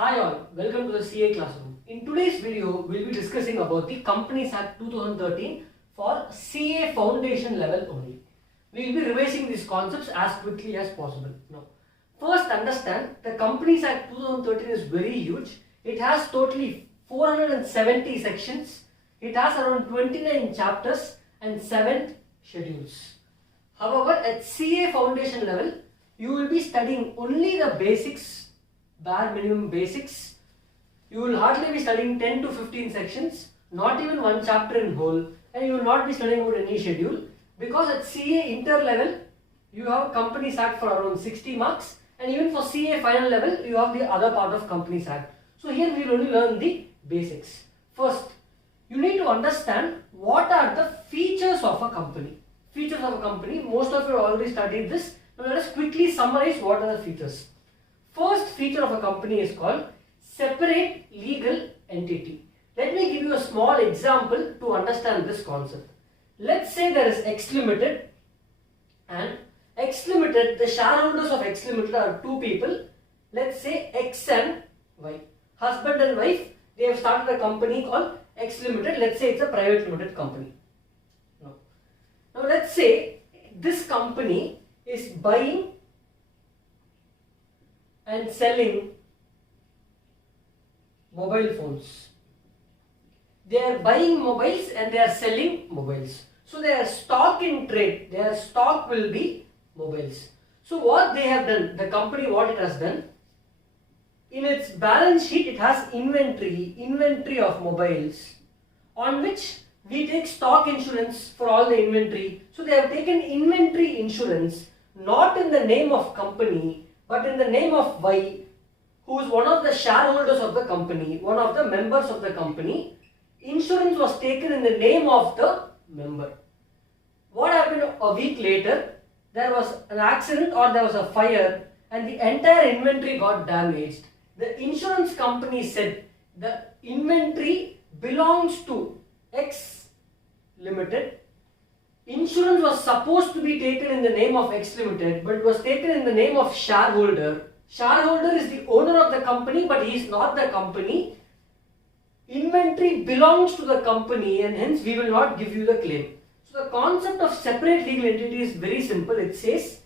Hi all, welcome to the CA classroom. In today's video, we'll be discussing about the Companies Act 2013 for CA foundation level only. We'll be revising these concepts as quickly as possible. Now, first understand the Companies Act 2013 is very huge. It has totally 470 sections. It has around 29 chapters and 7 schedules. However, at CA foundation level, you will be studying only the basics, bare minimum basics. You will hardly be studying 10 to 15 sections, not even one chapter in whole, and you will not be studying about any schedule, because at CA inter level you have Companies Act for around 60 marks, and even for CA final level you have the other part of Companies Act. So here we will only learn the basics. First, you need to understand what are the features of a company. Features of a company, most of you have already studied this. Now let us quickly summarize what are the features. First feature of a company is called separate legal entity. Let me give you a small example to understand this concept. Let's say there is X Limited, and X Limited, the shareholders of X Limited are two people. Let's say X and Y. Husband and wife, they have started a company called X Limited. Let's say it's a private limited company. Now let's say this company is buying and selling mobile phones. They are buying mobiles and they are selling mobiles. So their stock in trade, their stock will be mobiles. So what they have done, the company what it has done, in its balance sheet it has inventory of mobiles, on which we take stock insurance for all the inventory. So they have taken inventory insurance not in the name of company but in the name of Y, who is one of the shareholders of the company, one of the members of the company. Insurance was taken in the name of the member. What happened a week later? There was an accident or there was a fire and the entire inventory got damaged. The insurance company said the inventory belongs to X Limited. Insurance was supposed to be taken in the name of X Limited, but it was taken in the name of shareholder. Shareholder is the owner of the company, but he is not the company. Inventory belongs to the company and hence we will not give you the claim. So the concept of separate legal entity is very simple. It says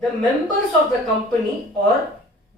the members of the company or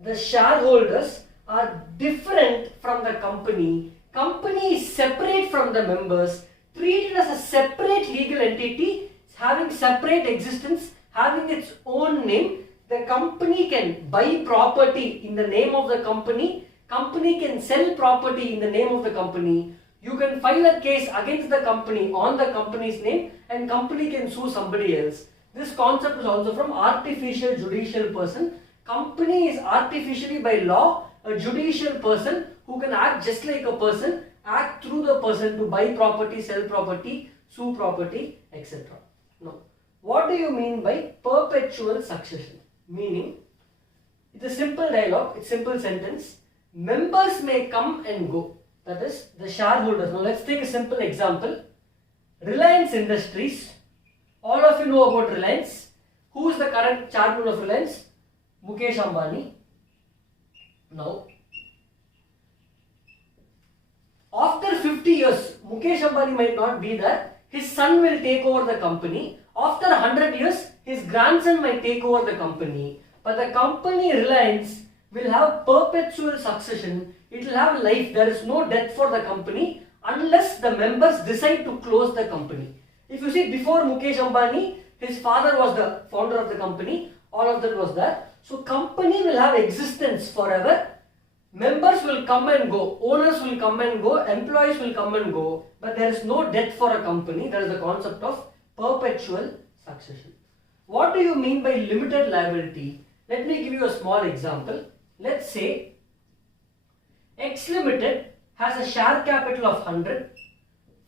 the shareholders are different from the company. Company is separate from the members, treated as a separate legal entity, having separate existence, having its own name. The company can buy property in the name of the company. Company can sell property in the name of the company. You can file a case against the company on the company's name, and company can sue somebody else. This concept is also from artificial judicial person. Company is artificially by law a judicial person who can act just like a person, act through the person to buy property, sell property, sue property, etc. Now, what do you mean by perpetual succession? Meaning, it's a simple dialogue, it's a simple sentence. Members may come and go. That is, the shareholders. Now, let's take a simple example. Reliance Industries. All of you know about Reliance. Who is the current chairman of Reliance? Mukesh Ambani. Now, after 50 years, Mukesh Ambani might not be there. His son will take over the company. After 100 years, his grandson might take over the company. But the company Reliance will have perpetual succession. It will have life. There is no death for the company unless the members decide to close the company. If you see, before Mukesh Ambani, his father was the founder of the company. All of that was there. So company will have existence forever. Members will come and go, owners will come and go, employees will come and go, but there is no death for a company. That is the concept of perpetual succession. What do you mean by limited liability? Let me give you a small example. Let's say X Limited has a share capital of 100,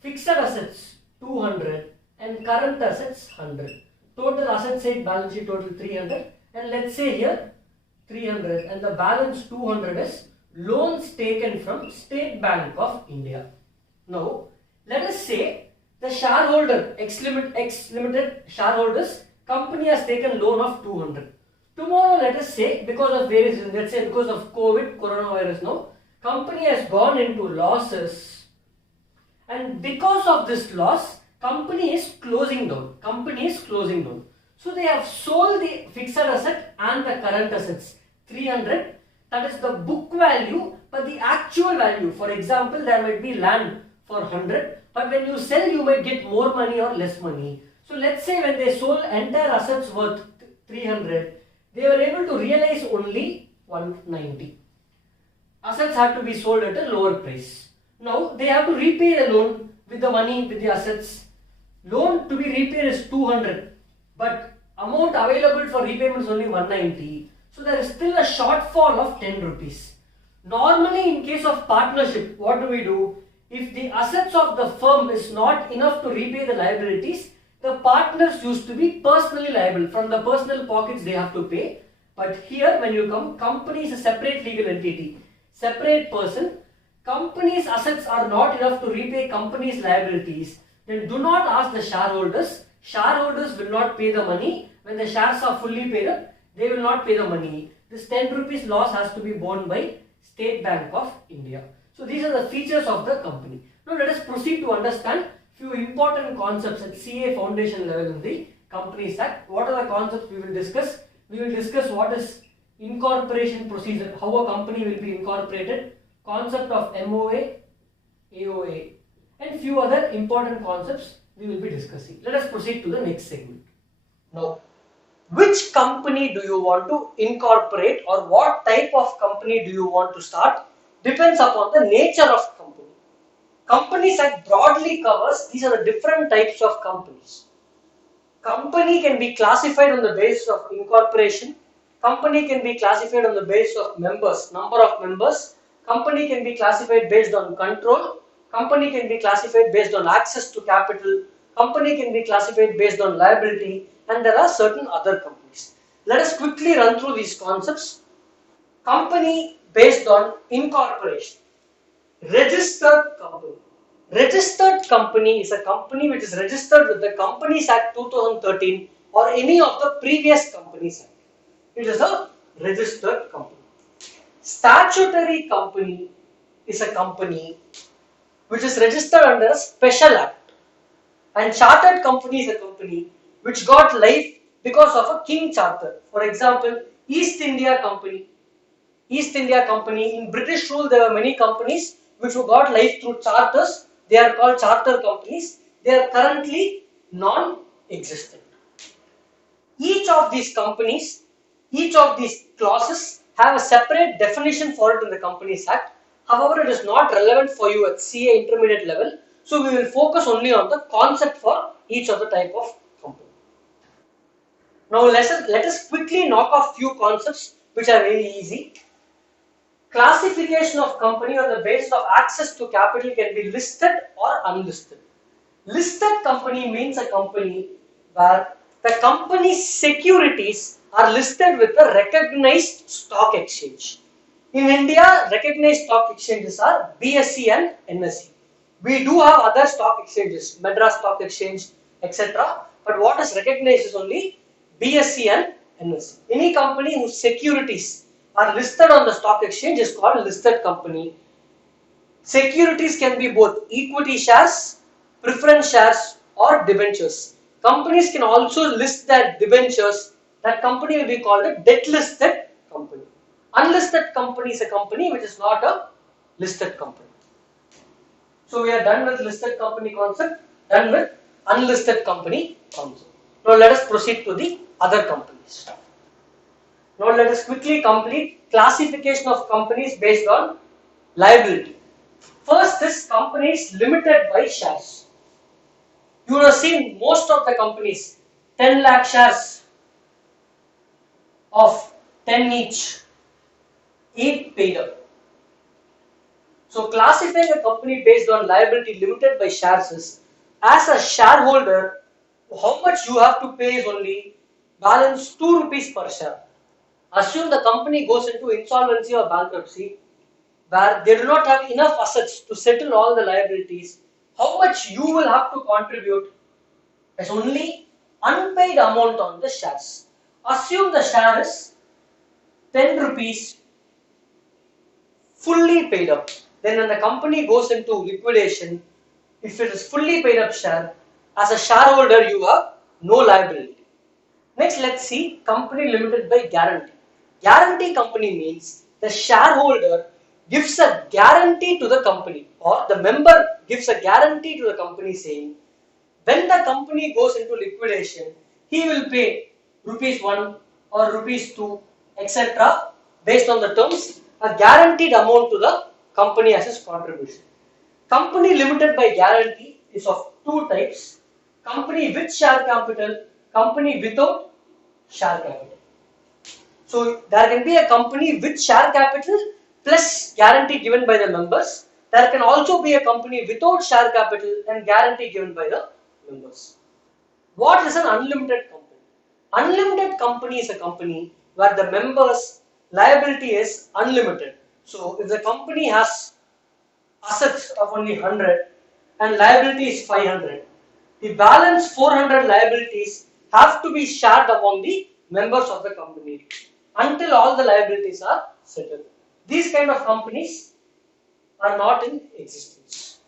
fixed assets 200 and current assets 100. Total assets side balance sheet total 300, and let's say here 300, and the balance 200 is loans taken from State Bank of India. Now, let us say the shareholder, X Limited shareholders, company has taken loan of 200. Tomorrow, let us say, because of various reasons, let's say because of COVID, coronavirus now, company has gone into losses, and because of this loss, company is closing down. Company is closing down. So they have sold the fixed asset and the current assets, 300. That is the book value, but the actual value. For example, there might be land for 100, but when you sell, you might get more money or less money. So let's say when they sold entire assets worth 300, they were able to realize only 190. Assets had to be sold at a lower price. Now they have to repay the loan with the money, with the assets. Loan to be repaid is 200, but amount available for repayment is only 190. So there is still a shortfall of 10 rupees. Normally in case of partnership, what do? If the assets of the firm is not enough to repay the liabilities, the partners used to be personally liable. From the personal pockets they have to pay. But here when you come, company is a separate legal entity, separate person. Company's assets are not enough to repay company's liabilities. Then do not ask the shareholders. Shareholders will not pay the money. When the shares are fully paid up, they will not pay the money. This 10 rupees loss has to be borne by State Bank of India. So these are the features of the company. Now let us proceed to understand few important concepts at CA foundation level in the Companies Act. What are the concepts we will discuss? We will discuss what is incorporation procedure, how a company will be incorporated, concept of MOA, AOA, and few other important concepts we will be discussing. Let us proceed to the next segment. Now, which company do you want to incorporate, or what type of company do you want to start depends upon the nature of company. Companies Act broadly covers, these are the different types of companies. Company can be classified on the basis of incorporation. Company can be classified on the basis of members, number of members. Company can be classified based on control. Company can be classified based on access to capital. Company can be classified based on liability, and there are certain other companies. Let us quickly run through these concepts. Company based on incorporation. Registered company. Registered company is a company which is registered with the Companies Act 2013 or any of the previous Companies Act. It is a registered company. Statutory company is a company which is registered under a special act, and chartered company is a company which got life because of a king charter. For example, East India Company. East India Company, in British rule there were many companies which got life through charters. They are called charter companies. They are currently non-existent. Each of these companies, each of these clauses have a separate definition for it in the Companies Act. However, it is not relevant for you at CA intermediate level. So we will focus only on the concept for each of the type of company. Now let us quickly knock off few concepts which are really easy. Classification of company on the basis of access to capital can be listed or unlisted. Listed company means a company where the company's securities are listed with a recognized stock exchange. In India, recognized stock exchanges are BSE and NSE. We do have other stock exchanges, Madras Stock Exchange, etc. But what is recognized is only BSE and NSE. Any company whose securities are listed on the stock exchange is called listed company. Securities can be both equity shares, preference shares, or debentures. Companies can also list their debentures. That company will be called a debt listed company. Unlisted company is a company which is not a listed company. So we are done with listed company concept, done with unlisted company concept. Now let us proceed to the other companies. Now let us quickly complete classification of companies based on liability. First is companies limited by shares. You would have seen most of the companies, 10 lakh shares of 10 each, 8 paid up. So classifying a company based on liability limited by shares is, as a shareholder, how much you have to pay is only balance 2 rupees per share. Assume the company goes into insolvency or bankruptcy, where they do not have enough assets to settle all the liabilities. How much you will have to contribute is only unpaid amount on the shares. Assume the share is 10 rupees fully paid up. Then when the company goes into liquidation, if it is fully paid up share, as a shareholder you have no liability. Next, let's see company limited by guarantee. Guarantee company means the shareholder gives a guarantee to the company, or the member gives a guarantee to the company saying when the company goes into liquidation, he will pay rupees 1 or rupees 2, etc. based on the terms, a guaranteed amount to the company as his contribution. Company limited by guarantee is of two types: company with share capital, company without share capital. So there can be a company with share capital plus guarantee given by the members. There can also be a company without share capital and guarantee given by the members. What is an unlimited company? Unlimited company is a company where the members' liability is unlimited. So if the company has assets of only 100 and liability is 500, the balance 400 liabilities have to be shared among the members of the company until all the liabilities are settled. These kind of companies are not in existence.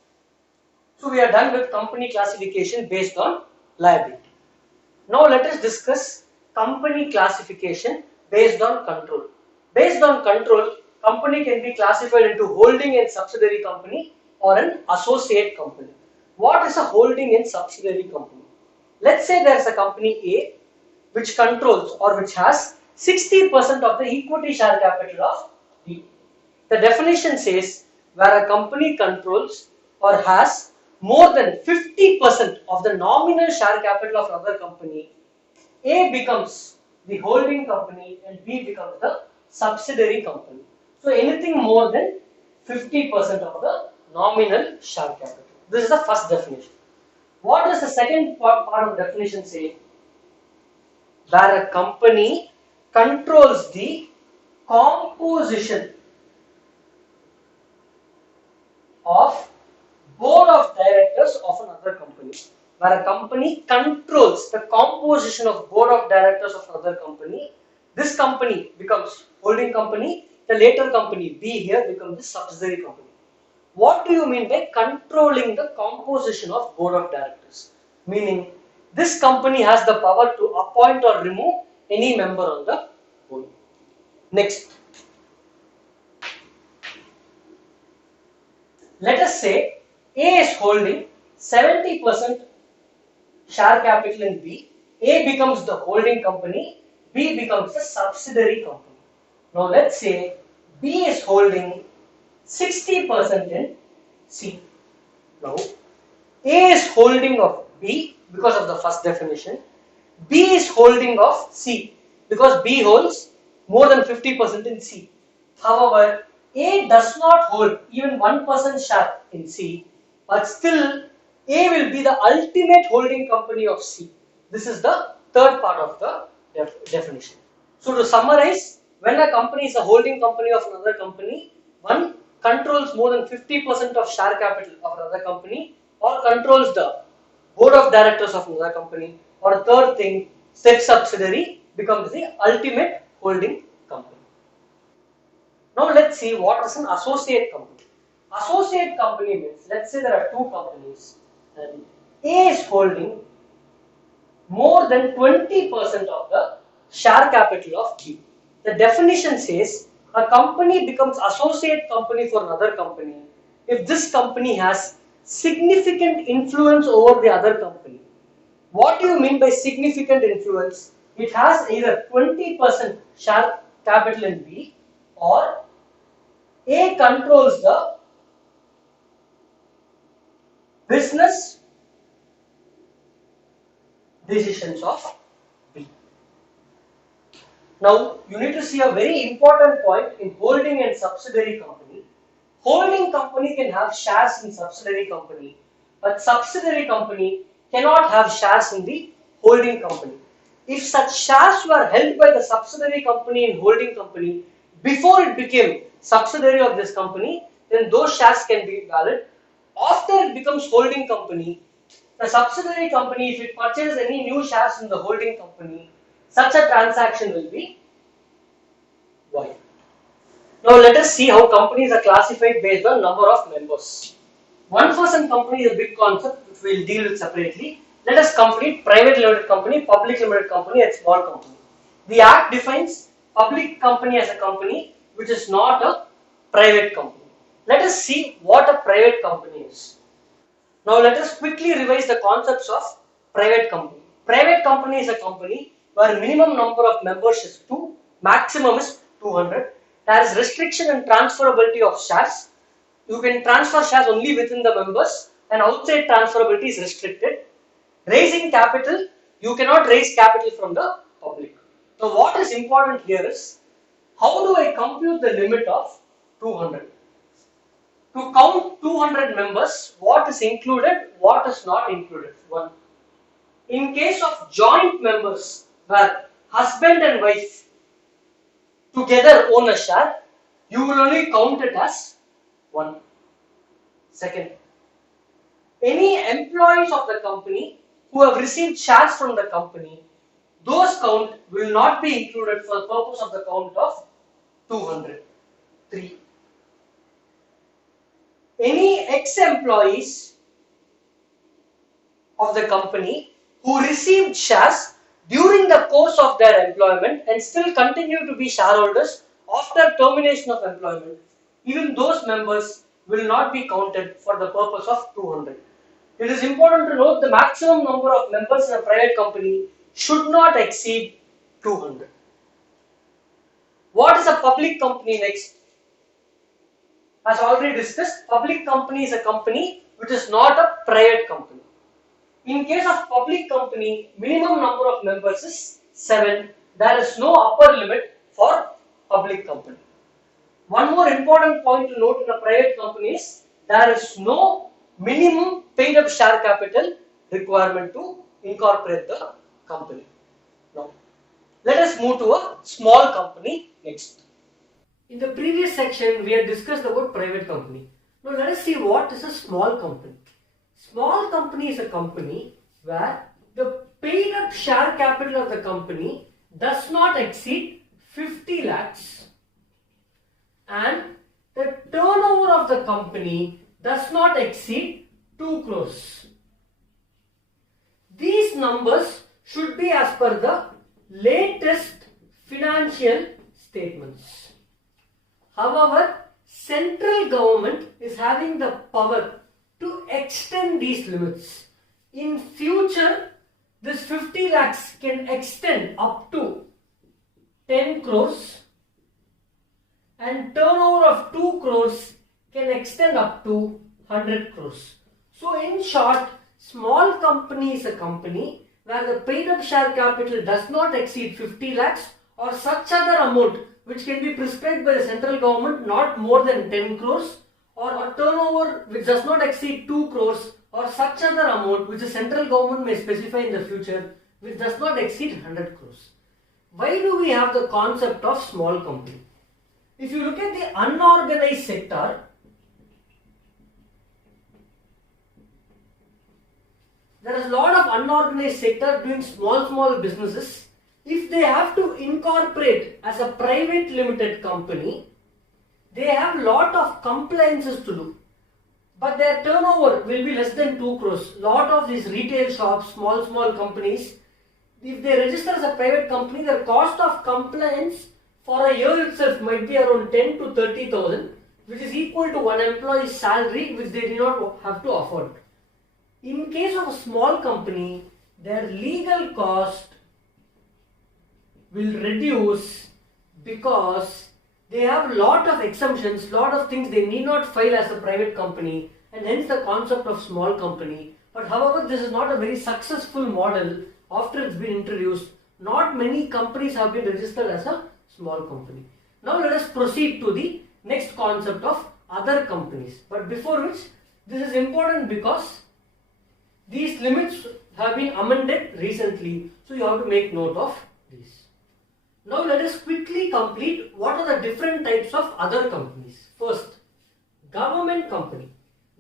So we are done with company classification based on liability. Now let us discuss company classification based on control. Based on control, company can be classified into holding and subsidiary company or an associate company. What is a holding and subsidiary company? Let's say there is a company A which controls or which has 60% of the equity share capital of B. The definition says where a company controls or has more than 50% of the nominal share capital of another company, A becomes the holding company and B becomes the subsidiary company. So anything more than 50% of the nominal share capital. This is the first definition. What does the second part of the definition say? Where a company controls the composition of board of directors of another company. Where a company controls the composition of board of directors of another company, this company becomes holding company, the later company B here becomes the subsidiary company. What do you mean by controlling the composition of board of directors? Meaning this company has the power to appoint or remove any member on the board. Next, let us say A is holding 70% share capital in B. A becomes the holding company, B becomes the subsidiary company. Now let's say B is holding 60% in C. Now A is holding of B because of the first definition. B is holding of C because B holds more than 50% in C. However, A does not hold even 1% share in C, but still A will be the ultimate holding company of C. This is the third part of the definition. So to summarize, when a company is a holding company of another company, one controls more than 50% of share capital of another company, or controls the board of directors of another company, or third thing, said subsidiary becomes the ultimate holding company. Now let's see what is an associate company. Associate company means, let's say there are two companies and A is holding more than 20% of the share capital of B. The definition says a company becomes associate company for another company if this company has significant influence over the other company. What do you mean by significant influence? It has either 20% share capital in B, or A controls the business decisions of B. Now you need to see a very important point in holding and subsidiary company. Holding company can have shares in subsidiary company, but subsidiary company cannot have shares in the holding company. If such shares were held by the subsidiary company and holding company before it became subsidiary of this company, then those shares can be valid. After it becomes holding company, the subsidiary company, if it purchases any new shares in the holding company, such a transaction will be Y. Now let us see how companies are classified based on number of members. One person company is a big concept which we will deal with separately. Let us complete private limited company, public limited company and small company. The Act defines public company as a company which is not a private company. Let us see what a private company is. Now let us quickly revise the concepts of private company. Private company is a company where minimum number of members is 2, maximum is 200. There is restriction and transferability of shares. You can transfer shares only within the members and outside transferability is restricted. Raising capital, you cannot raise capital from the public. So what is important here is, how do I compute the limit of 200? To count 200 members, what is included, what is not included? 1. In case of joint members where husband and wife together own a share, you will only count it as 1. Second, any employees of the company who have received shares from the company, those count will not be included for the purpose of the count of 200. 3. Any ex-employees of the company who received shares during the course of their employment and still continue to be shareholders after termination of employment, even those members will not be counted for the purpose of 200. It is important to note the maximum number of members in a private company should not exceed 200. What is a public company next? As already discussed, public company is a company which is not a private company. In case of public company, minimum number of members is 7. There is no upper limit for public company. One more important point to note in a private company is there is no minimum paid up share capital requirement to incorporate the company. Now, let us move to a small company next. In the previous section, we had discussed about private company. Now, let us see what is a small company. Small company is a company where the paid up share capital of the company does not exceed 50 lakhs and the turnover of the company does not exceed 2 crores. These numbers should be as per the latest financial statements. However, central government is having the power to extend these limits. In future, this 50 lakhs can extend up to 10 crores and turnover of 2 crores can extend up to 100 crores. So in short, small company is a company where the paid up share capital does not exceed 50 lakhs or such other amount which can be prescribed by the central government, not more than 10 crores, or a turnover which does not exceed 2 crores or such other amount which the central government may specify in the future which does not exceed 100 crores. Why do we have the concept of small company? If you look at the unorganized sector, there is a lot of unorganized sector doing small businesses. If they have to incorporate as a private limited company, they have lot of compliances to do. But their turnover will be less than 2 crores. Lot of these retail shops, small companies, if they register as a private company, their cost of compliance for a year itself might be around 10 to 30,000, which is equal to one employee's salary, which they do not have to afford. In case of a small company, their legal cost will reduce because they have a lot of exemptions, lot of things they need not file as a private company, and hence the concept of small company. But however, this is not a very successful model after it's been introduced. Not many companies have been registered as a small company. Now let us proceed to the next concept of other companies. But before which, this is important because these limits have been amended recently, so you have to make note of these. Now let us quickly complete what are the different types of other companies. First, government company.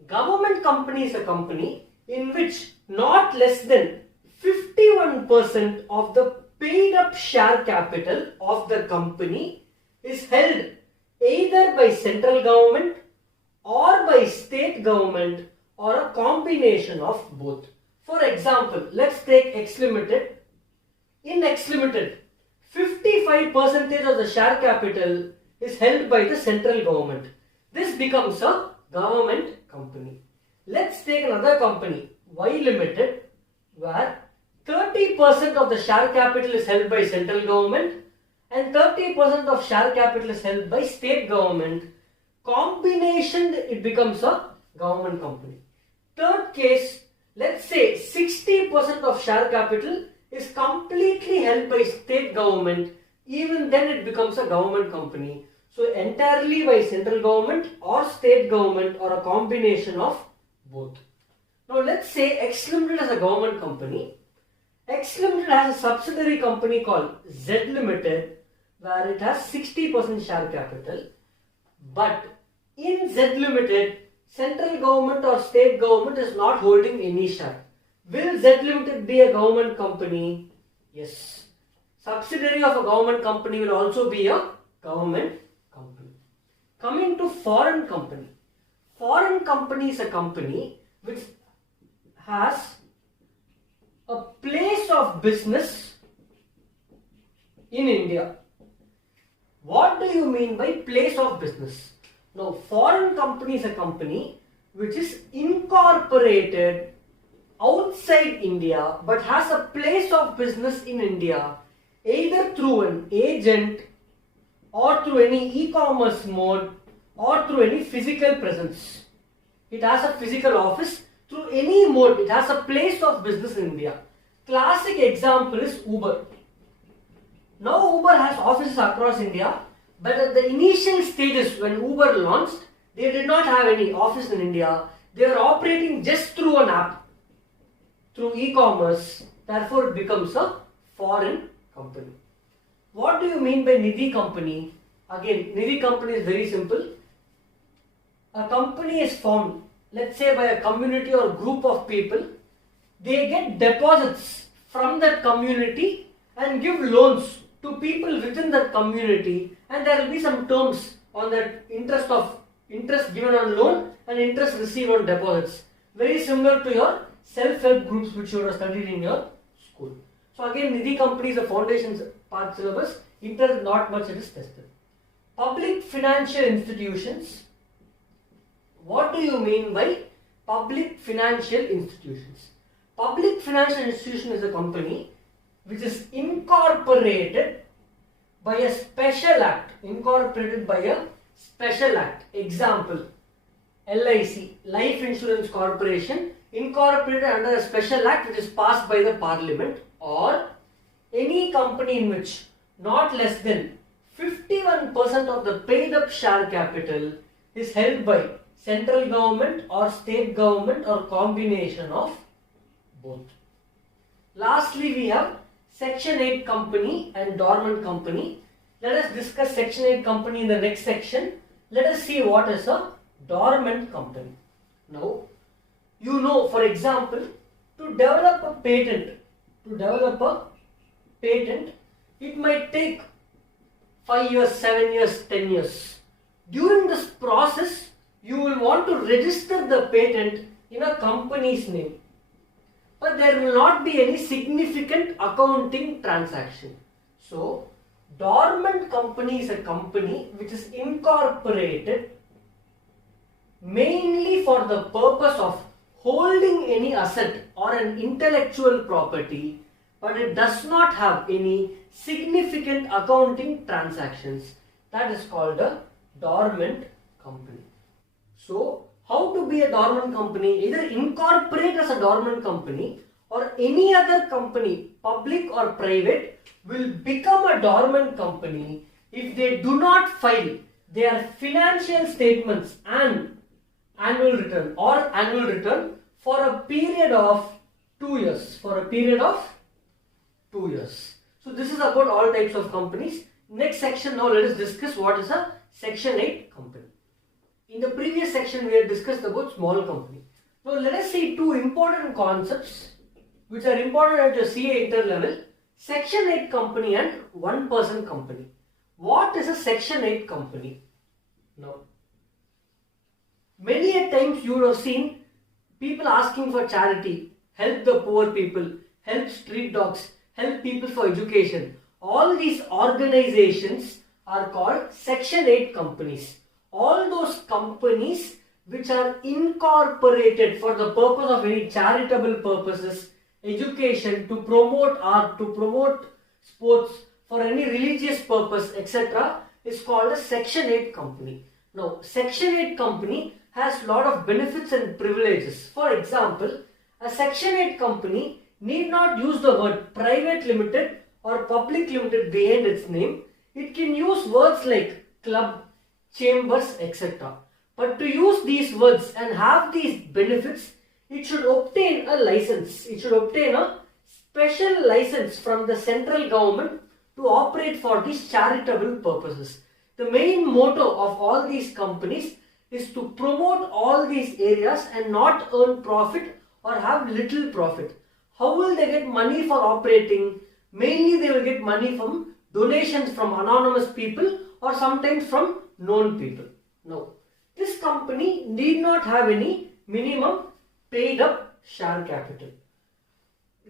Government company is a company in which not less than 51% of the paid up share capital of the company is held either by central government or by state government or a combination of both. For example, let's take X Limited. In X Limited, 55% of the share capital is held by the central government. This becomes a government company. Let's take another company, Y Limited, where 30% of the share capital is held by central government and 30% of share capital is held by state government. Combination, it becomes a government company. Third case, let's say 60% of share capital is completely held by state government. Even then it becomes a government company. So entirely by central government or state government or a combination of both. Now let's say X Limited is a government company. X Limited has a subsidiary company called Z Limited where it has 60% share capital. But in Z Limited, central government or state government is not holding any share. Will Z Limited be a government company? Yes. Subsidiary of a government company will also be a government company. Coming to foreign company. Foreign company is a company which has a place of business in India. What do you mean by place of business? Now, foreign company is a company which is incorporated outside India but has a place of business in India either through an agent or through any e-commerce mode or through any physical presence. It has a physical office through any mode. It has a place of business in India. Classic example is Uber. Now Uber has offices across India, but at the initial stages when Uber launched, they did not have any office in India. They were operating just through an app, through e-commerce. Therefore, it becomes a foreign company. What do you mean by Nidhi company? Again, Nidhi company is very simple. A company is formed, let's say by a community or group of people. They get deposits from that community and give loans to people within that community, and there will be some terms on that interest given on loan and interest received on deposits. Very similar to your self-help groups which you would have studied in your school. So again, Nidhi company is a foundation part syllabus. Interest not much it is tested. Public financial institutions. What do you mean by public financial institutions? Public financial institution is a company which is incorporated by a special act. Incorporated by a special act. Example, LIC, Life Insurance Corporation, incorporated under a special act which is passed by the parliament, or any company in which not less than 51% of the paid up share capital is held by central government or state government or combination of both. Lastly, we have Section 8 company and dormant company. Let us discuss Section 8 company in the next section. Let us see what is a dormant company. Now, you know, for example, to develop a patent, it might take 5 years, 7 years, 10 years. During this process, you will want to register the patent in a company's name. But there will not be any significant accounting transaction. So, dormant company is a company which is incorporated mainly for the purpose of holding any asset or an intellectual property, but it does not have any significant accounting transactions. That is called a dormant company. So, how to be a dormant company? Either incorporate as a dormant company or any other company, public or private, will become a dormant company if they do not file their financial statements and annual return for a period of 2 years. So this is about all types of companies. Next section, now let us discuss what is a Section 8 company. In the previous section, we had discussed about small company. Now let us see two important concepts which are important at your CA inter level. Section 8 company and one person company. What is a Section 8 company? Now, many a times you would have seen people asking for charity, help the poor people, help street dogs, help people for education. All these organizations are called Section 8 companies. All those companies which are incorporated for the purpose of any charitable purposes, education, to promote art, to promote sports, for any religious purpose, etc., is called a Section 8 company. Now, Section 8 company has a lot of benefits and privileges. For example, a Section 8 company need not use the word private limited or public limited behind its name. It can use words like club, chambers, etc. But to use these words and have these benefits, it should obtain a license. It should obtain a special license from the central government to operate for these charitable purposes. The main motto of all these companies is to promote all these areas and not earn profit or have little profit. How will they get money for operating? Mainly they will get money from donations from anonymous people or sometimes from known people. Now, this company need not have any minimum paid up share capital.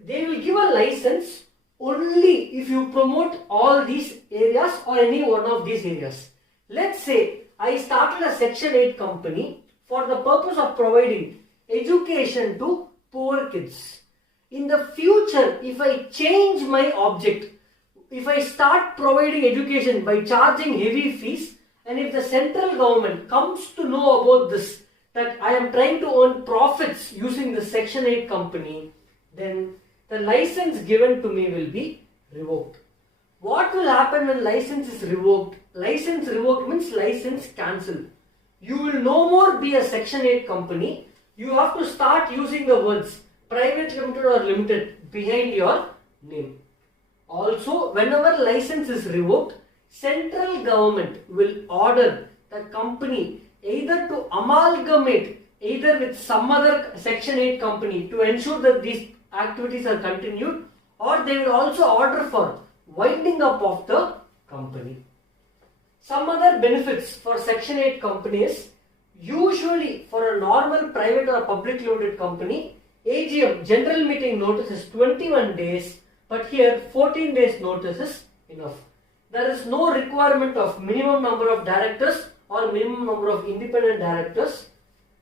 They will give a license only if you promote all these areas or any one of these areas. Let's say I started a Section 8 company for the purpose of providing education to poor kids. In the future, if I change my object, if I start providing education by charging heavy fees, and if the central government comes to know about this, that I am trying to earn profits using the Section 8 company, then the license given to me will be revoked. What will happen when license is revoked? License revoked means license cancelled. You will no more be a Section 8 company. You have to start using the words private limited or limited behind your name. Also, whenever license is revoked, central government will order the company either to amalgamate either with some other Section 8 company to ensure that these activities are continued, or they will also order for winding up of the company. Some other benefits for Section 8 companies, usually for a normal private or public limited company, AGM general meeting notice is 21 days, but here 14 days notice is enough. There is no requirement of minimum number of directors or minimum number of independent directors.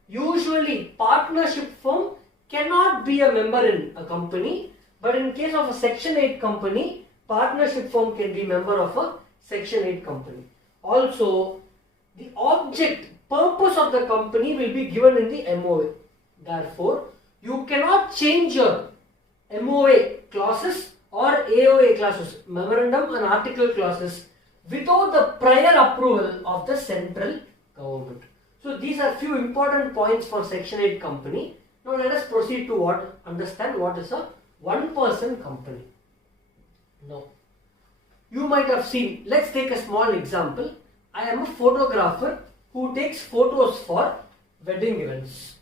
Usually partnership firm cannot be a member in a company, but in case of a Section 8 company, partnership firm can be member of a Section 8 company. Also, the object, purpose of the company will be given in the MOA. Therefore, you cannot change your MOA clauses or AOA clauses, memorandum and article clauses, without the prior approval of the central government. So these are few important points for Section 8 company. Now let us proceed to understand what is a one-person company. Now, you might have seen, let's take a small example. I am a photographer who takes photos for wedding events.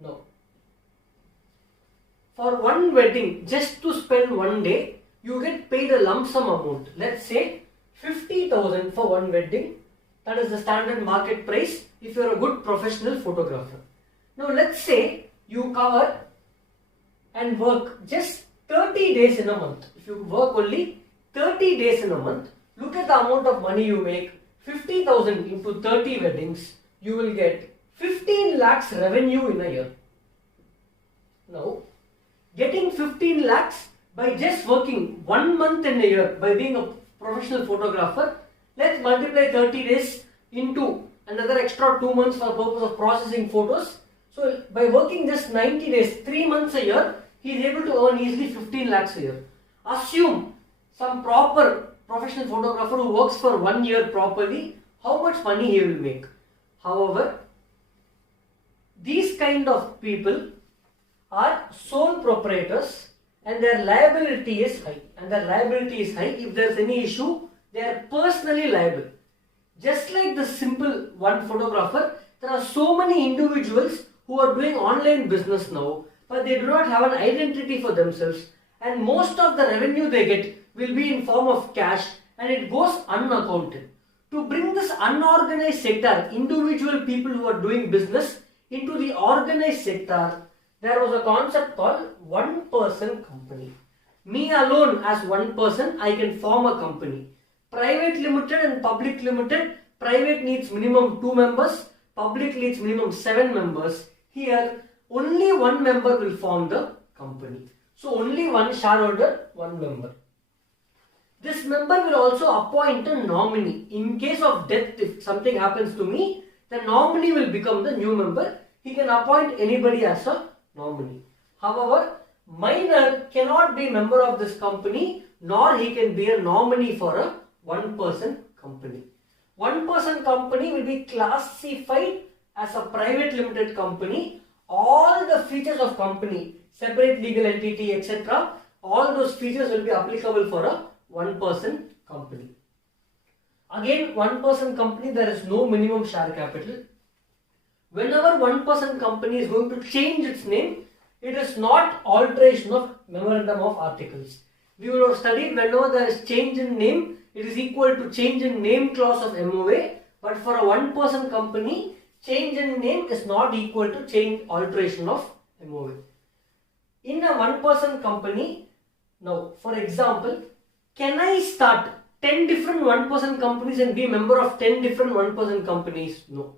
Now, for one wedding, just to spend one day, you get paid a lump sum amount. Let's say 50,000 for one wedding. That is the standard market price if you are a good professional photographer. Now let's say you cover and work just 30 days in a month. If you work only 30 days in a month, look at the amount of money you make. 50,000 into 30 weddings, you will get 15 lakhs revenue in a year. Now, getting 15 lakhs by just working 1 month in a year by being a professional photographer, let's multiply 30 days into another extra 2 months for the purpose of processing photos. So by working just 90 days, 3 months a year, he is able to earn easily 15 lakhs a year. Assume some proper professional photographer who works for 1 year properly, how much money he will make. However, these kind of people are sole proprietors and their liability is high. And their liability is high. If there is any issue, they are personally liable. Just like the simple one photographer, there are so many individuals who are doing online business now, but they do not have an identity for themselves, and most of the revenue they get will be in form of cash and it goes unaccounted. To bring this unorganized sector, individual people who are doing business, into the organized sector, there was a concept called one person company. Me alone as one person, I can form a company. Private limited and public limited, private needs minimum 2 members, public needs minimum 7 members. Here, only one member will form the company. So, only one shareholder, one member. This member will also appoint a nominee. In case of death, if something happens to me, the nominee will become the new member. He can appoint anybody as a nominee. However, minor cannot be member of this company, nor he can be a nominee for a one-person company. One-person company will be classified as a private limited company. All the features of company, separate legal entity, etc., all those features will be applicable for a one-person company. Again, one-person company, there is no minimum share capital. Whenever one-person company is going to change its name, it is not alteration of memorandum of articles. We will have studied whenever there is change in name, it is equal to change in name clause of MOA. But for a one-person company, change in name is not equal to change alteration of MOA. In a one-person company, now for example, can I start 10 different one-person companies and be member of 10 different one-person companies? No.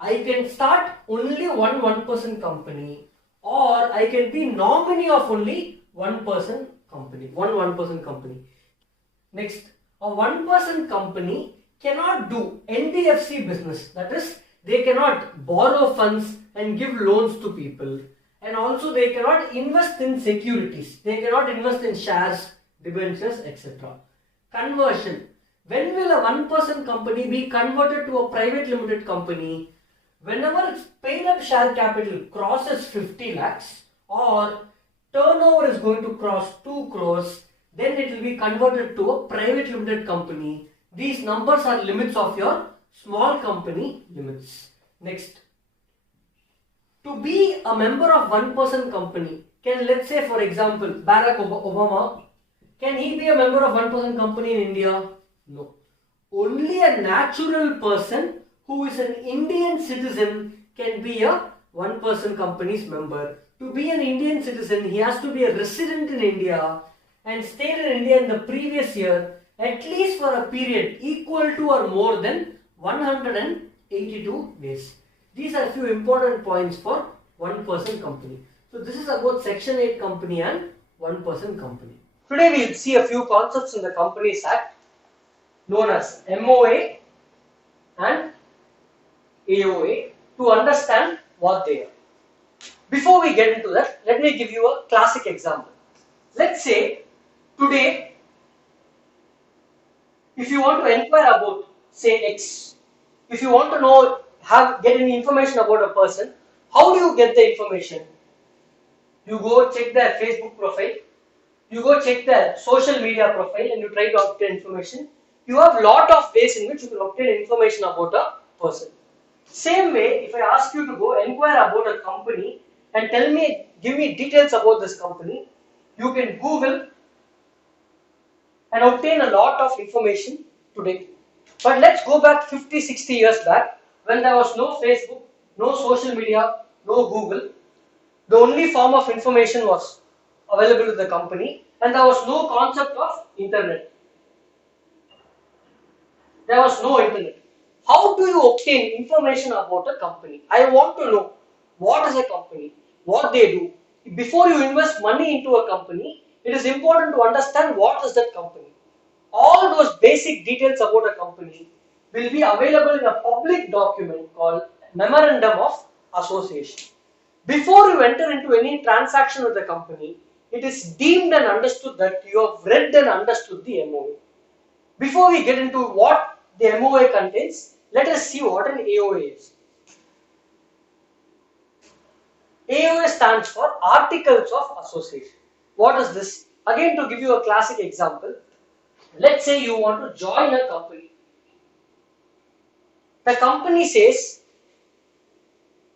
I can start only one-person company, or I can be nominee of only one-person company, one-person company. Next, a one-person company cannot do NBFC business. That is, they cannot borrow funds and give loans to people, and also they cannot invest in securities. They cannot invest in shares, debentures, etc. Conversion. When will a one-person company be converted to a private limited company? Whenever its paid up share capital crosses 50 lakhs or turnover is going to cross 2 crores, then it will be converted to a private limited company. These numbers are limits of your small company limits. Next, to be a member of one-person company, can, let's say for example, Barack Obama, can he be a member of one-person company in India? No. Only a natural person who is an Indian citizen can be a one-person company's member. To be an Indian citizen, he has to be a resident in India and stayed in India in the previous year at least for a period equal to or more than 182 days. These are a few important points for one-person company. So this is about Section 8 company and one-person company. Today we will see a few concepts in the Companies Act known as MOA and AOA to understand what they are. Before we get into that, let me give you a classic example. Let's say today, if you want to inquire about, say, X, if you want to know, get any information about a person, how do you get the information? You go check their Facebook profile, you go check their social media profile and you try to obtain information. You have a lot of ways in which you can obtain information about a person. Same way, if I ask you to go inquire about a company and give me details about this company, you can Google and obtain a lot of information today. But let's go back 50-60 years back when there was no Facebook, no social media, no Google. The only form of information was available to the company and there was no concept of internet. There was no internet. How do you obtain information about a company? I want to know what is a company, what they do. Before you invest money into a company, it is important to understand what is that company. All those basic details about a company will be available in a public document called Memorandum of Association. Before you enter into any transaction with the company, it is deemed and understood that you have read and understood the MOA. Before we get into what the MOA contains, let us see what an AOA is. AOA stands for Articles of Association. What is this? Again, to give you a classic example, let's say you want to join a company. The company says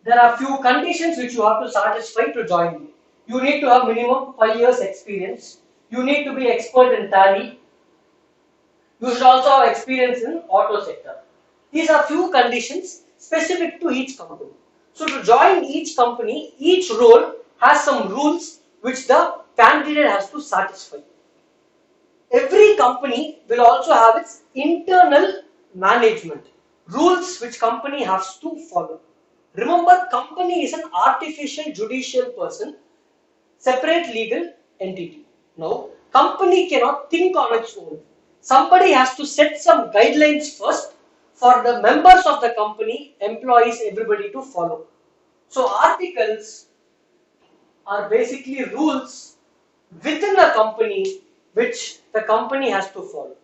there are few conditions which you have to satisfy to join. You need to have minimum 5 years experience. You need to be expert in Tally. You should also have experience in auto sector. These are few conditions specific to each company. So to join each company, each role has some rules which the candidate has to satisfy. Every company will also have its internal management rules which company has to follow. Remember, company is an artificial judicial person, separate legal entity. Now, company cannot think on its own. Somebody has to set some guidelines first for the members of the company, employees, everybody to follow. So, articles are basically rules within a company which the company has to follow.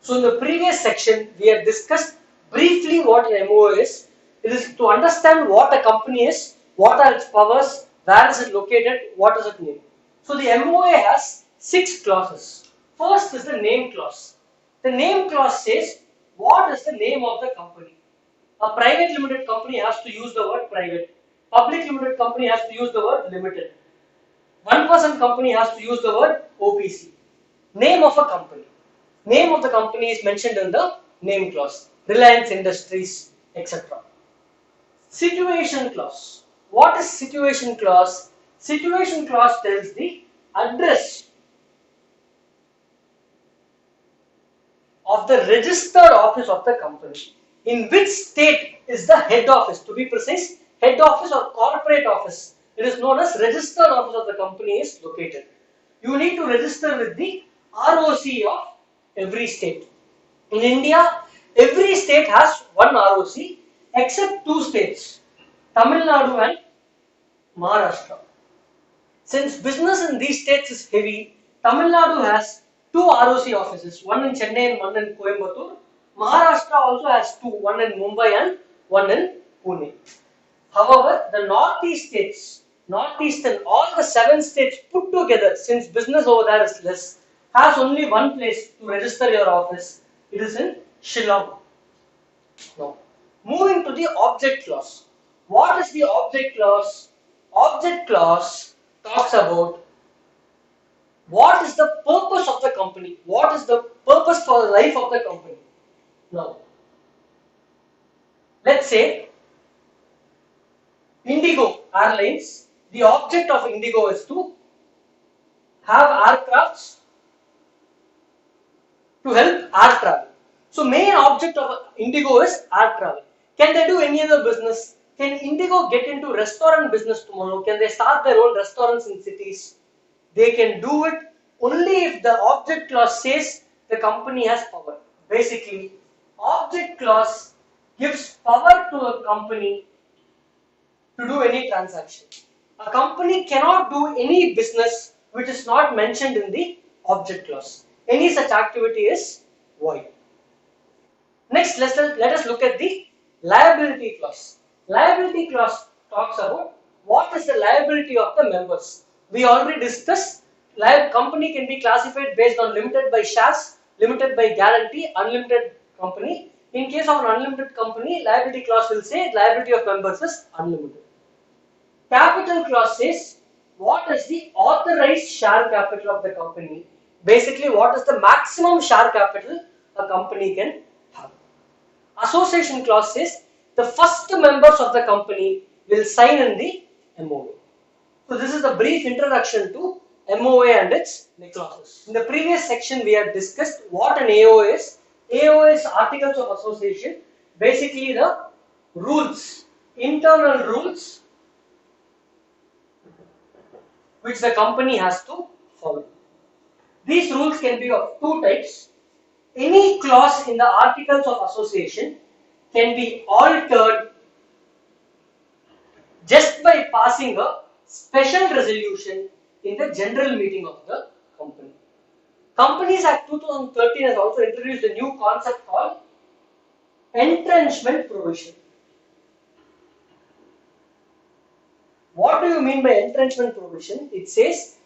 So in the previous section, we have discussed briefly what an MOA is. It is to understand what a company is, what are its powers, where is it located, what does it mean. So the MOA has 6 clauses. First is the name clause. The name clause says what is the name of the company. A private limited company has to use the word private. Public limited company has to use the word limited. One person company has to use the word OPC. Name of a company. Name of the company is mentioned in the name clause. Reliance Industries, etc. Situation clause. What is situation clause? Situation clause tells the address of the registered office of the company. In which state is the head office? To be precise, head office or corporate office. It is known as registered office of the company is located. You need to register with the ROC of every state. In India, every state has one ROC except 2 states, Tamil Nadu and Maharashtra. Since business in these states is heavy, Tamil Nadu has 2 ROC offices, one in Chennai and one in Coimbatore. Maharashtra also has 2, one in Mumbai and one in Pune. However, the northeast states, northeastern, all the 7 states put together, since business over there is less, has only one place to register your office. It is in Shillong. Now, moving to the object clause. What is the object clause? Object clause talks about what is the purpose of the company. What is the purpose for the life of the company? Now, let's say Indigo Airlines, the object of Indigo is to have aircrafts to help air travel. So main object of Indigo is air travel. Can they do any other business? Can Indigo get into restaurant business tomorrow? Can they start their own restaurants in cities? They can do it only if the object clause says the company has power. Basically, object clause gives power to a company to do any transaction. A company cannot do any business which is not mentioned in the object clause. Any such activity is void. Next, let us look at the liability clause. Liability clause talks about what is the liability of the members. We already discussed company can be classified based on limited by shares, limited by guarantee, unlimited company. In case of an unlimited company, liability clause will say liability of members is unlimited. Capital clause says what is the authorized share capital of the company. Basically, what is the maximum share capital a company can have. Association clause says the first members of the company will sign in the MOA. So this is a brief introduction to MOA and its clauses. In the previous section, we have discussed what an AOA is. AOA is Articles of Association. Basically, the rules, internal rules which the company has to follow. These rules can be of 2 types. Any clause in the Articles of Association can be altered just by passing a special resolution in the general meeting of the company. Companies Act 2013 has also introduced a new concept called entrenchment provision. What do you mean by entrenchment provision? It says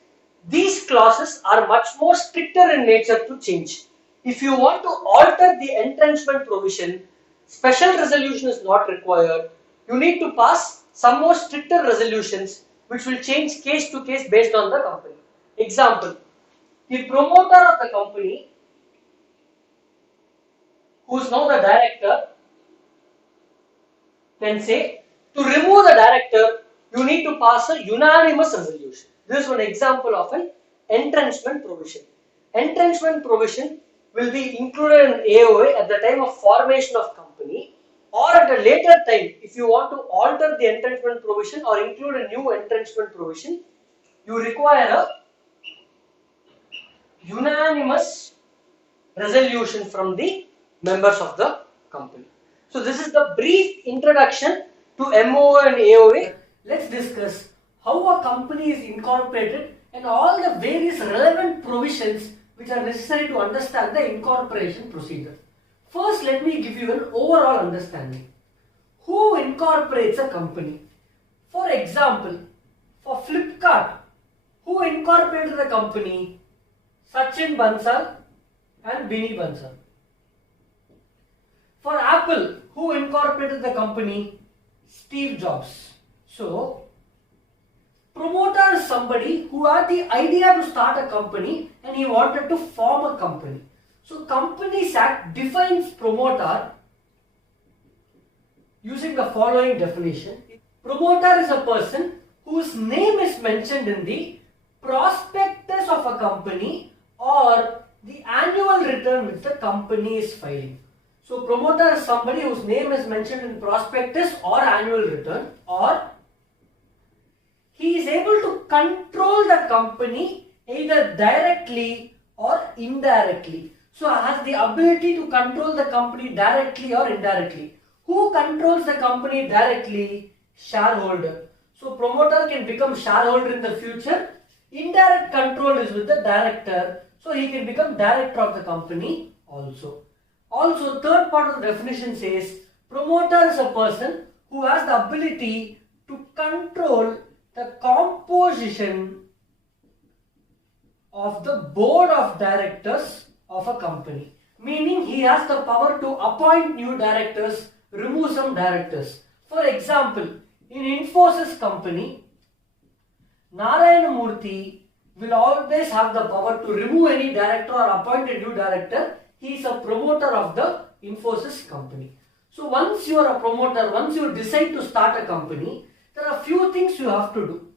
these clauses are much more stricter in nature to change. If you want to alter the entrenchment provision, special resolution is not required. You need to pass some more stricter resolutions which will change case to case based on the company. Example, the promoter of the company, who is now the director, can say, to remove the director, you need to pass a unanimous resolution. This is one example of an entrenchment provision. Entrenchment provision will be included in AOA at the time of formation of company, or at a later time. If you want to alter the entrenchment provision or include a new entrenchment provision, you require a unanimous resolution from the members of the company. So this is the brief introduction to MOA and AOA. Let's discuss how a company is incorporated and all the various relevant provisions which are necessary to understand the incorporation procedure. First, let me give you an overall understanding. Who incorporates a company? For example, for Flipkart, who incorporated the company? Sachin Bansal and Bini Bansal. For Apple, who incorporated the company? Steve Jobs. So, promoter is somebody who had the idea to start a company and he wanted to form a company. So, Companies Act defines promoter using the following definition. Promoter is a person whose name is mentioned in the prospectus of a company or the annual return which the company is filing. So, promoter is somebody whose name is mentioned in prospectus or annual return, or he is able to control the company either directly or indirectly. So, has the ability to control the company directly or indirectly. Who controls the company directly? Shareholder. So, promoter can become shareholder in the future. Indirect control is with the director. So, he can become director of the company also. Also, third part of the definition says, promoter is a person who has the ability to control the composition of the board of directors of a company. Meaning, he has the power to appoint new directors, remove some directors. For example, in Infosys company, Narayana Murthy will always have the power to remove any director or appoint a new director. He is a promoter of the Infosys company. So once you are a promoter, once you decide to start a company, there are a few things you have to do.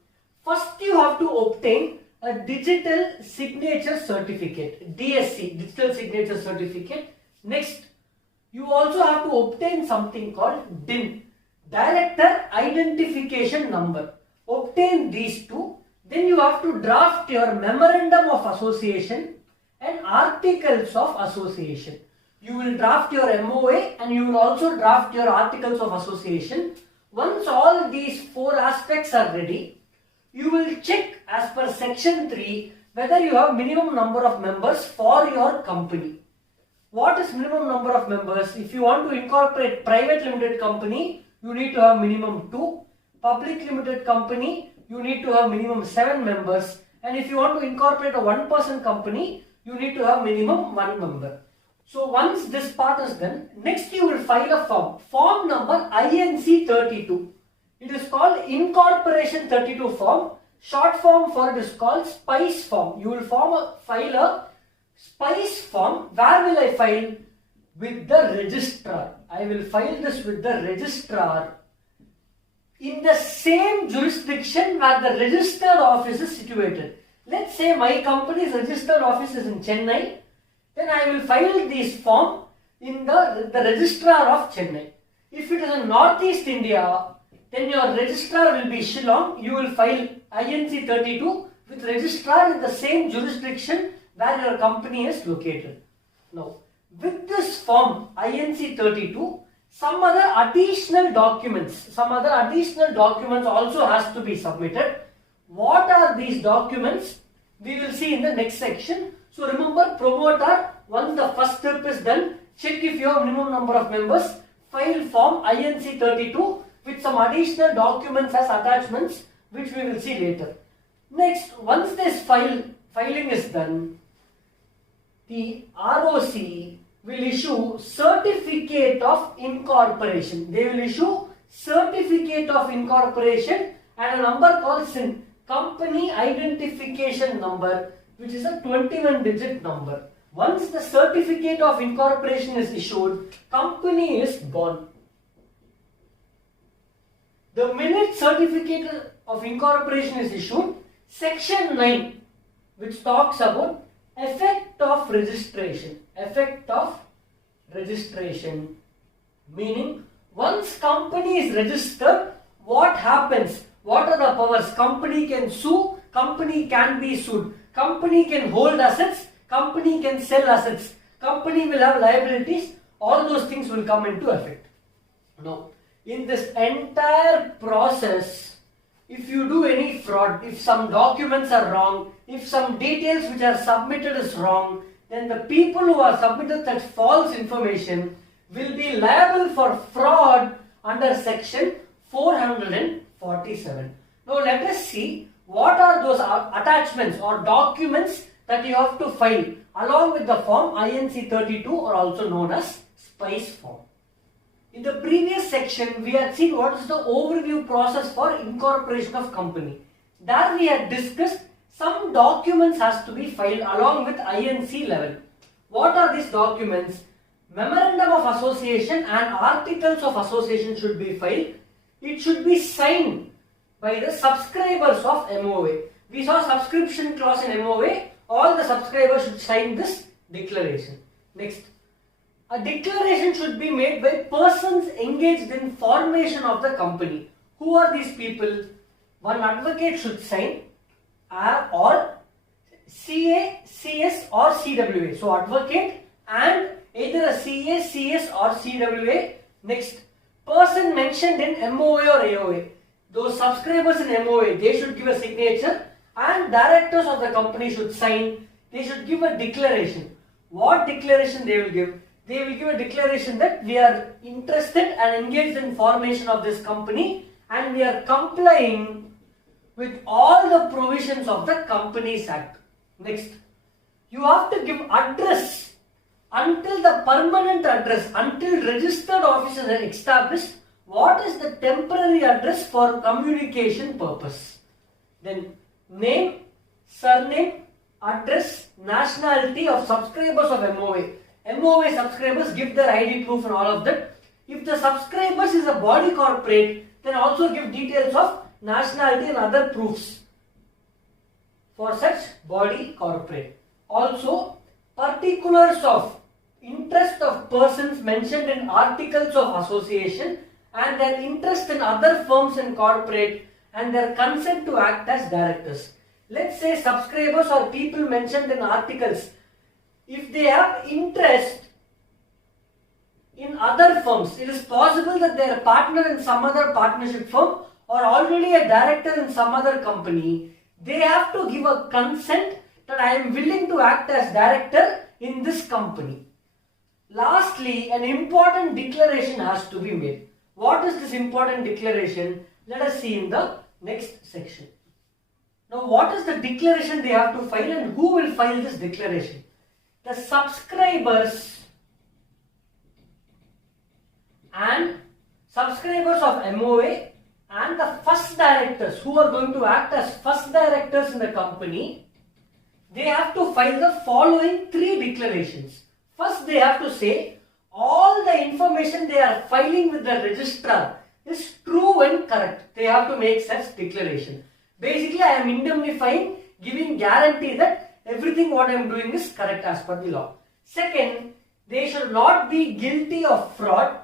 First, you have to obtain a digital signature certificate, DSC, digital signature certificate. Next, you also have to obtain something called DIN, Director Identification Number. Obtain these two. Then you have to draft your memorandum of association and articles of association. You will draft your MOA and you will also draft your articles of association. Once all these four aspects are ready, you will check as per section 3 whether you have minimum number of members for your company. What is minimum number of members? If you want to incorporate private limited company, you need to have minimum 2. Public limited company, you need to have minimum 7 members. And if you want to incorporate a 1-person company, you need to have minimum 1 member. So once this part is done, next you will file a form. Form number INC 32. It is called Incorporation 32 form. Short form for it is called SPICE form. You will file a SPICE form. Where will I file? With the registrar. I will file this with the registrar in the same jurisdiction where the registered office is situated. Let's say my company's registered office is in Chennai. Then I will file this form in the registrar of Chennai. If it is in Northeast India, then your registrar will be Shillong. You will file INC 32 with registrar in the same jurisdiction where your company is located. Now, with this form INC 32, some other additional documents also has to be submitted. What are these documents? We will see in the next section. So remember, promoter, once the first step is done, check if you have minimum number of members, file form INC 32 with some additional documents as attachments, which we will see later. Next, once this filing is done, the ROC will issue certificate of incorporation. They will issue certificate of incorporation and a number called SIN, company identification number, which is a 21-digit number. Once the certificate of incorporation is issued, company is born. The minute certificate of incorporation is issued, section 9, which talks about effect of registration. Effect of registration, meaning once company is registered, what happens? What are the powers? Company can sue, company can be sued, company can hold assets, company can sell assets, company will have liabilities, all those things will come into effect. Now, in this entire process, if you do any fraud, if some documents are wrong, if some details which are submitted is wrong, then the people who are submitted such false information will be liable for fraud under section 447. Now let us see what are those attachments or documents that you have to file along with the form INC 32, or also known as SPICE form. In the previous section, we had seen what is the overview process for incorporation of company. There we had discussed some documents has to be filed along with INC level. What are these documents? Memorandum of Association and Articles of Association should be filed. It should be signed by the subscribers of MOA. We saw subscription clause in MOA. All the subscribers should sign this declaration. Next, a declaration should be made by persons engaged in formation of the company. Who are these people? One advocate should sign, or CA, CS or CWA. So advocate and either a CA, CS or CWA. Next, person mentioned in MOA or AOA. Those subscribers in MOA, they should give a signature, and directors of the company should sign. They should give a declaration. What declaration they will give? They will give a declaration that we are interested and engaged in formation of this company, and we are complying with all the provisions of the Companies Act. Next, you have to give address until the permanent address, until registered offices are established. What is the temporary address for communication purpose? Then name, surname, address, nationality of subscribers of MOA. MOA subscribers give their ID proof and all of that. If the subscribers is a body corporate, then also give details of nationality and other proofs for such body corporate. Also, particulars of interest of persons mentioned in Articles of Association and their interest in other firms and corporate and their consent to act as directors. Let's say subscribers or people mentioned in articles, if they have interest in other firms, it is possible that they are a partner in some other partnership firm or already a director in some other company, they have to give a consent that I am willing to act as director in this company. Lastly, an important declaration has to be made. What is this important declaration? Let us see in the next section. Now, what is the declaration they have to file and who will file this declaration? The subscribers and subscribers of MOA and the first directors who are going to act as first directors in the company, they have to file the following 3 declarations. First, they have to say all the information they are filing with the registrar is true and correct. They have to make such declaration. Basically, I am indemnifying, giving guarantee that everything what I am doing is correct as per the law. Second, they should not be guilty of fraud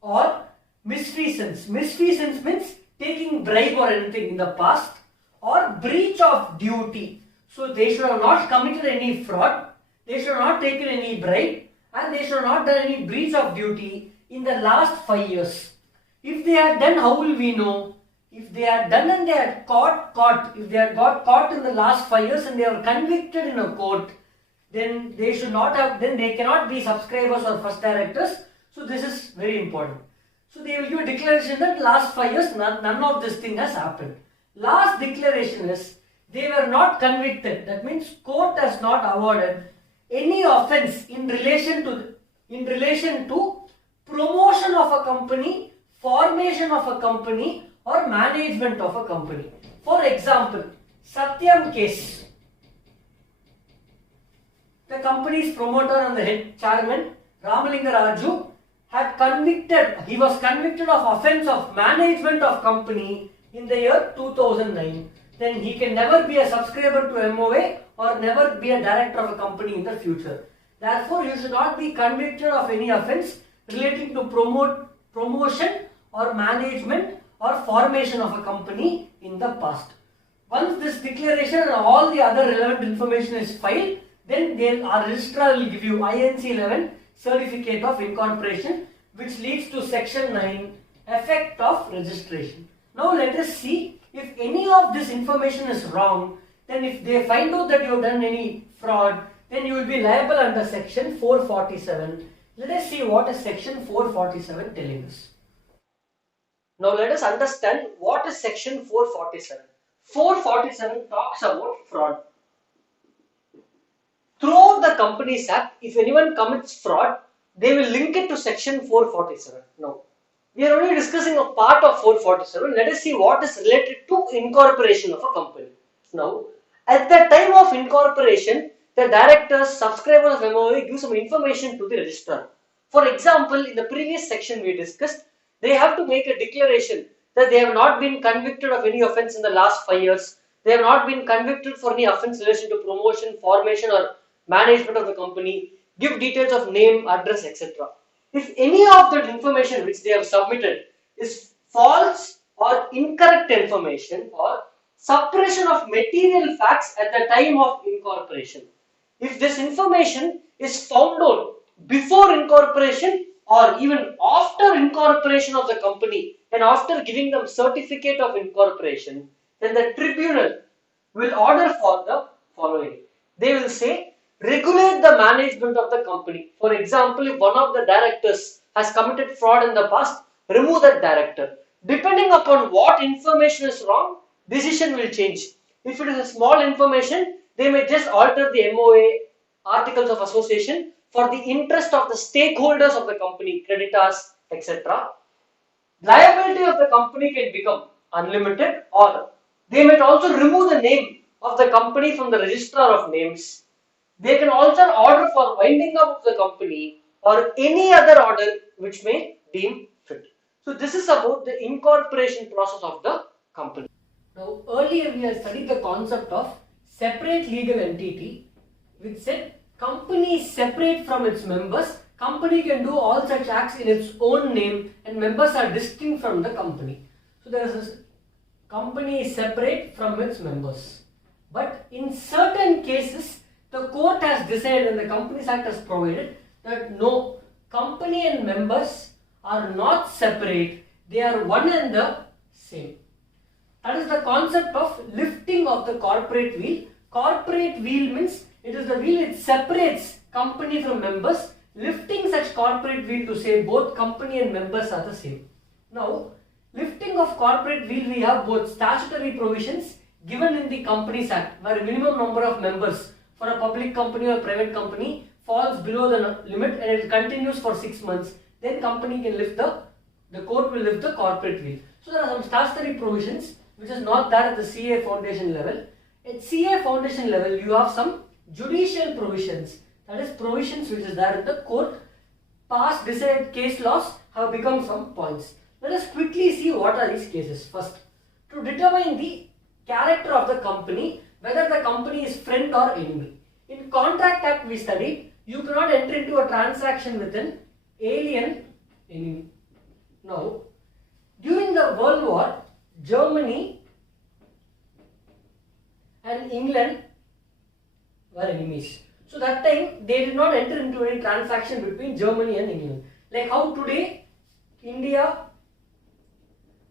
or misfeasance. Misfeasance means taking bribe or anything in the past, or breach of duty. So they should have not committed any fraud, they should have not taken any bribe, and they should have not done any breach of duty in the last 5 years. If they had done, how will we know? If they had done and they had caught, if they had got caught in the last 5 years and they were convicted in a court, then they should not have, then they cannot be subscribers or first directors. So this is very important. So they will give a declaration that last 5 years none of this thing has happened. Last declaration is they were not convicted. That means court has not awarded any offence in relation to promotion of a company, formation of a company, or management of a company. For example, Satyam case. The company's promoter and the head chairman, Ramalinga Raju, he was convicted of offence of management of company in the year 2009. Then he can never be a subscriber to MOA or never be a director of a company in the future. Therefore, you should not be convicted of any offence relating to promotion or management or formation of a company in the past. Once this declaration and all the other relevant information is filed, then our registrar will give you INC 11 certificate of incorporation, which leads to section 9 effect of registration. Now let us see if any of this information is wrong. Then if they find out that you have done any fraud, then you will be liable under section 447. Let us see what is section 447 telling us. Now let us understand what is section 447. 447 talks about fraud. Throughout the Companies Act, if anyone commits fraud, they will link it to section 447. Now, we are only discussing a part of 447. Let us see what is related to incorporation of a company. Now, at the time of incorporation, the directors, subscribers of MOA give some information to the registrar. For example, in the previous section we discussed, they have to make a declaration that they have not been convicted of any offence in the last 5 years. They have not been convicted for any offence in relation to promotion, formation or management of the company, give details of name, address, etc. If any of that information which they have submitted is false or incorrect information or suppression of material facts at the time of incorporation, if this information is found out before incorporation or even after incorporation of the company and after giving them certificate of incorporation, then the tribunal will order for the following. They will say, regulate the management of the company. For example, if one of the directors has committed fraud in the past, remove that director. Depending upon what information is wrong, decision will change. If it is a small information, they may just alter the MOA articles of association for the interest of the stakeholders of the company, creditors, etc. Liability of the company can become unlimited, or they might also remove the name of the company from the registrar of names. They can also order for winding up of the company or any other order which may deem fit. So this is about the incorporation process of the company. Now earlier we have studied the concept of separate legal entity, which said company is separate from its members. Company can do all such acts in its own name and members are distinct from the company. So there is a company is separate from its members. But in certain cases, the court has decided and the Companies Act has provided that no, company and members are not separate, they are one and the same. That is the concept of lifting of the corporate wheel. Corporate wheel means it is the wheel which separates company from members. Lifting such corporate wheel to say both company and members are the same. Now, lifting of corporate wheel, we have both statutory provisions given in the Companies Act where minimum number of members for a public company or private company falls below the limit and it continues for 6 months. Then company can lift the court will lift the corporate wheel. So there are some statutory provisions which is not there at the CA foundation level. At CA foundation level, you have some judicial provisions. That is provisions which is there in the court. Past decided case laws have become some points. Let us quickly see what are these cases. First, to determine the character of the company, whether the company is friend or enemy. In Contract Act we studied, you cannot enter into a transaction with an alien enemy. Now, during the World War, Germany and England were enemies. So that time they did not enter into any transaction between Germany and England. Like how today India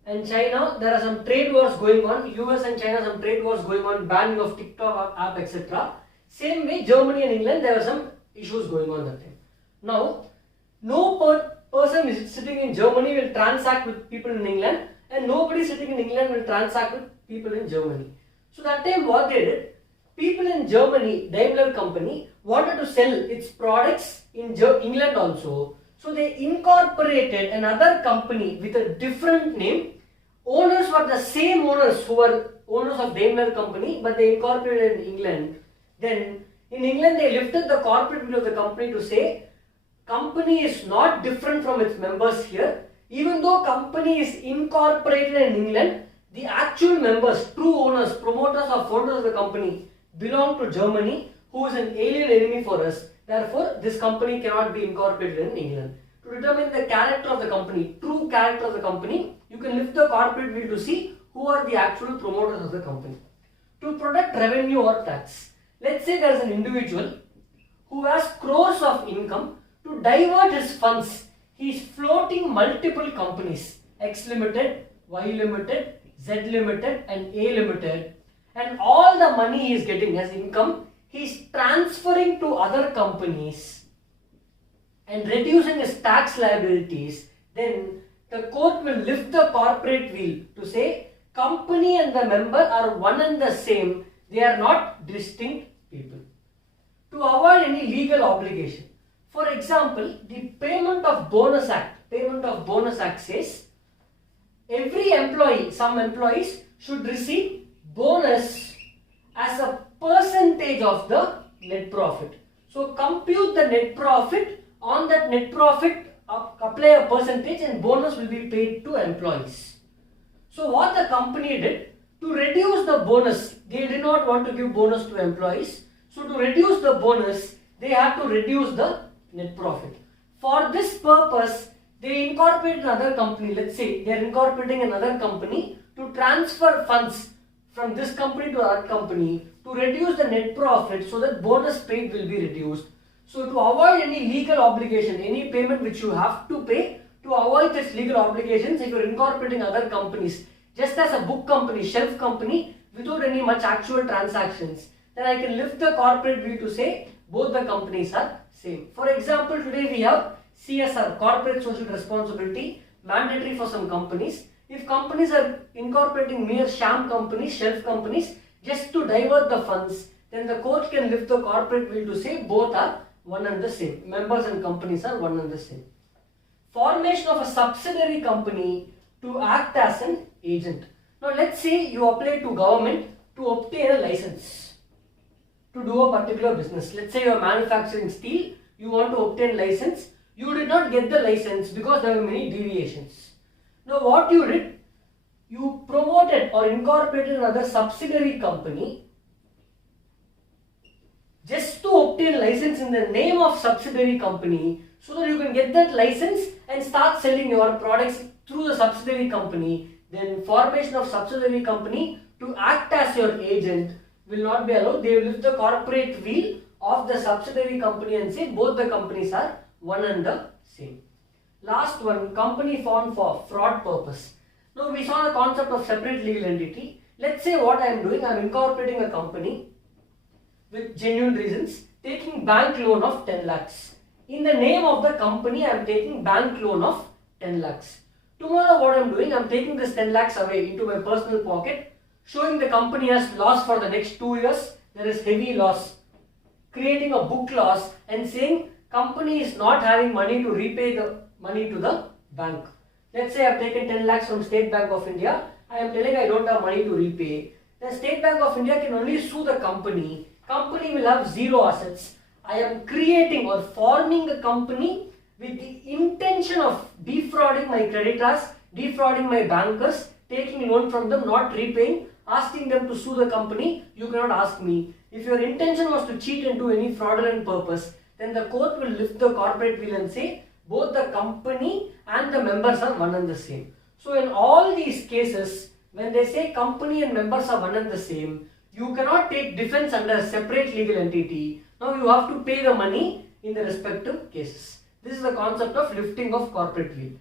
and China, there are some trade wars going on. US and China, some trade wars going on, banning of TikTok app, etc. Same way, Germany and England, there were some issues going on that time. Now, no person is sitting in Germany will transact with people in England, and nobody sitting in England will transact with people in Germany. So that time what they did, people in Germany, Daimler company, wanted to sell its products in England also. So they incorporated another company with a different name owners were the same owners who were owners of Daimler company, but they incorporated in England. Then in England they lifted the corporate will of the company to say company is not different from its members here. Even though company is incorporated in England, the actual members, true owners, promoters or founders of the company belong to Germany, who is an alien enemy for us. Therefore, this company cannot be incorporated in England. To determine the character of the company, true character of the company, you can lift the corporate wheel to see who are the actual promoters of the company. To protect revenue or tax, let's say there is an individual who has crores of income. To divert his funds, he is floating multiple companies, X Limited, Y Limited, Z Limited and A Limited, and all the money he is getting as income, he is transferring to other companies and reducing his tax liabilities. Then the court will lift the corporate wheel to say company and the member are one and the same, they are not distinct people. To avoid any legal obligation, for example, the Payment of Bonus Act says every employee, some employees should receive bonus as a percentage of the net profit. So compute the net profit, on that net profit apply a percentage and bonus will be paid to employees. So what the company did, to reduce the bonus, they did not want to give bonus to employees. So to reduce the bonus, they had to reduce the net profit. For this purpose, they incorporate another company. Let's say they are incorporating another company to transfer funds from this company to that company to reduce the net profit so that bonus paid will be reduced. So to avoid any legal obligation, any payment which you have to pay, to avoid this legal obligations, if you are incorporating other companies, just as a book company, shelf company, without any much actual transactions, then I can lift the corporate view to say both the companies are same. For example, today we have CSR, corporate social responsibility, mandatory for some companies. If companies are incorporating mere sham companies, shelf companies, just to divert the funds, then the court can lift the corporate wheel to say both are one and the same. Members and companies are one and the same. Formation of a subsidiary company to act as an agent. Now let's say you apply to government to obtain a license to do a particular business. Let's say you are manufacturing steel, you want to obtain license. You did not get the license because there were many deviations. Now what you did, you promoted or incorporated another subsidiary company just to obtain license in the name of subsidiary company, so that you can get that license and start selling your products through the subsidiary company. Then formation of subsidiary company to act as your agent will not be allowed. They will lift the corporate wheel of the subsidiary company and say both the companies are one and the same. Last one, company formed for fraud purpose. Now we saw the concept of separate legal entity. Let's say what I am doing, I am incorporating a company with genuine reasons, taking bank loan of 10 lakhs. In the name of the company, I am taking bank loan of 10 lakhs. Tomorrow what I am doing, I am taking this 10 lakhs away into my personal pocket, showing the company has loss for the next 2 years, there is heavy loss, creating a book loss and saying company is not having money to repay the money to the bank. Let's say I have taken 10 lakhs from State Bank of India, I am telling I don't have money to repay. The State Bank of India can only sue the company. Company will have zero assets. I am creating or forming a company with the intention of defrauding my creditors, defrauding my bankers, taking loan from them, not repaying, asking them to sue the company. You cannot ask me. If your intention was to cheat and do any fraudulent purpose, then the court will lift the corporate wheel and say both the company and the members are one and the same. So in all these cases, when they say company and members are one and the same, you cannot take defense under a separate legal entity. Now you have to pay the money in the respective cases. This is the concept of lifting of corporate wheel.